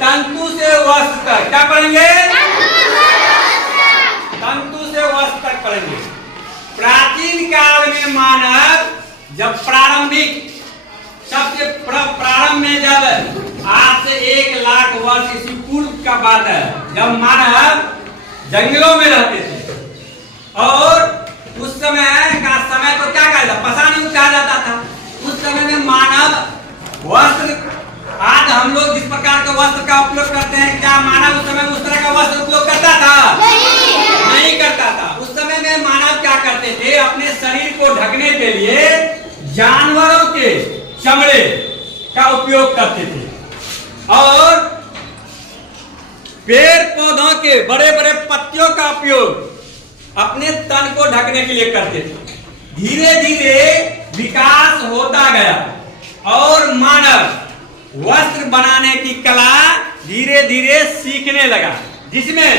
तंतु से वस्त्र तक। क्या पढ़ेंगे? तंतु से वस्त्र तक पढ़ेंगे। प्राचीन काल में मानव जब प्रारंभिक सबसे प्रारंभ में जब आज से 1 लाख वर्ष ईस्वी पूर्व का बात है, जब मानव जंगलों में रहते थे और उस समय का समय तो क्या कहा जाता, पाषाण युग कहा जाता था। उस समय में मानव वस्त्र, आज हम लोग जिस प्रकार के वस्त्र का उपयोग करते हैं, क्या मानव उस समय उस तरह का वस्त्र उपयोग करता था? नहीं करता था। उस समय में मानव क्या करते थे, अपने शरीर को ढकने के लिए जानवरों के चमड़े का उपयोग करते थे और पेड़ पौधों के बड़े बड़े पत्तियों का उपयोग अपने तन को ढकने के लिए करते थे। धीरे धीरे विकास होता गया और मानव वस्त्र बनाने की कला धीरे धीरे सीखने लगा, जिसमें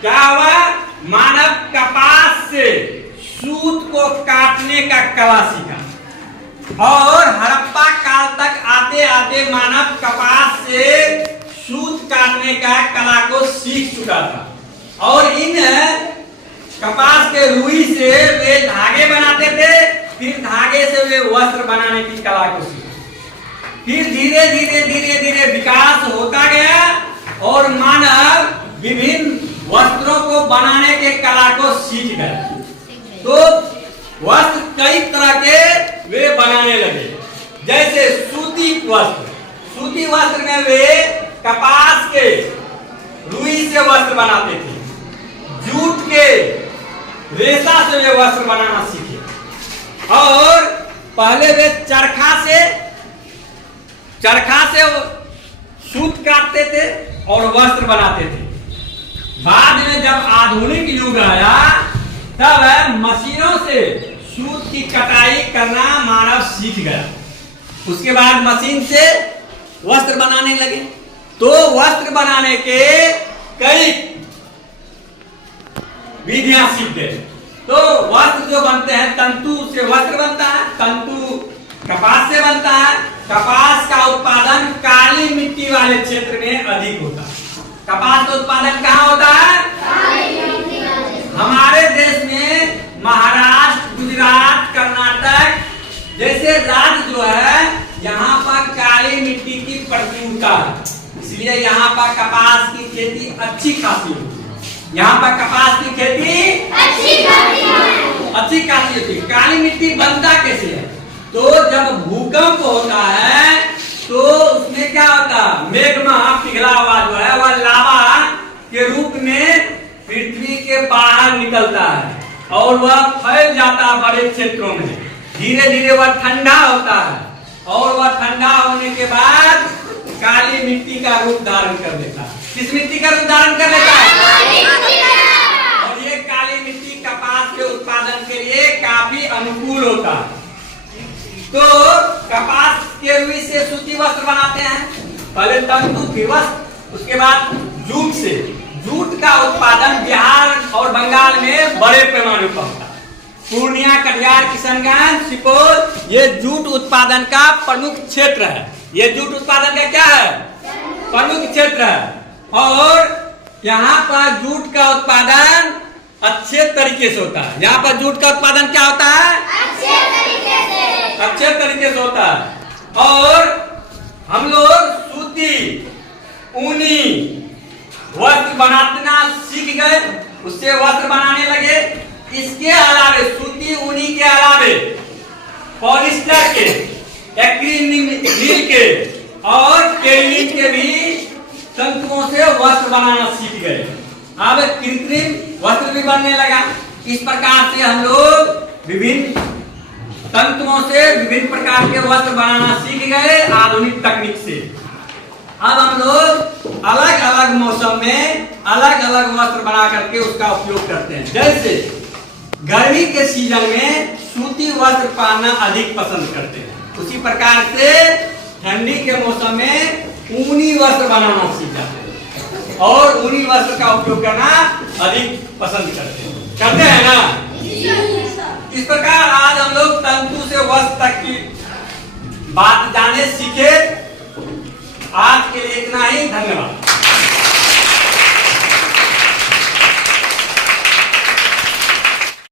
क्या हुआ, मानव कपास से सूत को काटने का कला सीखा और हड़प्पा काल तक आते आते मानव कपास से सूत काटने का कला को सीख चुका था और इन कपास के रुई से वे धागे बनाते थे, फिर धागे से वे वस्त्र बनाने की कला को सीखा। फिर धीरे धीरे धीरे धीरे विकास होता गया और मानव विभिन्न वस्त्रों को बनाने के कला को सीख गया। तो वस्त्र कई तरह के वे बनाने लगे, जैसे सूती वस्त्र। सूती वस्त्र में वे कपास के रुई से वस्त्र बनाते थे, जूट के रेशा से वे वस्त्र बनाना सीखे और पहले वे चरखा से सूत काटते थे और वस्त्र बनाते थे। बाद में जब आधुनिक युग आया तब मशीनों से सूत की कटाई करना मानव सीख गया। उसके बाद मशीन से वस्त्र बनाने लगे, तो वस्त्र बनाने के कई विधियां सीख गए। तो वस्त्र जो बनते हैं, तंतु से वस्त्र बनता है, तंतु कपास से बनता है। कपास का उत्पादन काली मिट्टी वाले क्षेत्र में अधिक होता है। कपास का उत्पादन कहाँ होता है? हमारे देश में महाराष्ट्र, गुजरात, कर्नाटक जैसे राज्य जो है, यहाँ पर काली मिट्टी की प्रचुरता है, इसलिए यहाँ पर कपास की खेती अच्छी खासी होती है। यहाँ पर कपास की खेती अच्छी खासी होती है। काली मिट्टी बनता कैसे है? तो जब भूकंप होता है तो उसमें क्या होता है, मेग्मा पिघला हुआ जो है वह लावा के रूप में पृथ्वी के बाहर निकलता है और वह फैल जाता है बड़े क्षेत्रों में। धीरे धीरे वह ठंडा होता है और वह ठंडा होने के बाद काली मिट्टी का रूप धारण कर लेता है। किस मिट्टी का रूप धारण कर लेता है? और ये काली मिट्टी कपास के उत्पादन के लिए काफी अनुकूल होता है। तो कपास के रुई से सूती वस्त्र बनाते हैं, पहले तंतु फिर वस्त्र, उसके बाद जूट से। जूट का उत्पादन बिहार और बंगाल में बड़े पैमाने पर होता है। पूर्णिया, कटिहार, किशनगंज, सुपौल ये जूट उत्पादन का प्रमुख क्षेत्र है। ये जूट उत्पादन का क्या है? प्रमुख क्षेत्र है और यहाँ पर जूट का उत्पादन अच्छे तरीके से होता है। यहाँ पर जूट का उत्पादन क्या होता है? अच्छे तरीके से होता है और हम लोग सूती, ऊनी वस्त्र बनाना सीख गए, उससे वस्त्र बनाने लगे। इसके अलावे सूती, ऊनी के अलावे पॉलिस्टर के, एक्रिलिक के और टेरिलिन के भी तंतुओं से वस्त्र बनाना सीख गए। अब कृत्रिम वस्त्र भी बनने लगा। इस प्रकार से हम लोग विभिन्न तंतुओं से विभिन्न प्रकार के वस्त्र बनाना सीख गए आधुनिक तकनीक से। अब हम लोग अलग अलग मौसम में अलग अलग वस्त्र बना करके उसका उपयोग करते हैं। जैसे गर्मी के सीजन में सूती वस्त्र पहनना अधिक पसंद करते हैं, उसी प्रकार से ठंडी के मौसम में ऊनी वस्त्र बनाना सीख जाते हैं और ऊनी वस्त्र का उपयोग करना अधिक पसंद करते हैं ना। इस प्रकार आज हम लोग तंतु से वस्त्र तक की बात जाने सीखे। आज के लिए इतना धन्यवाद।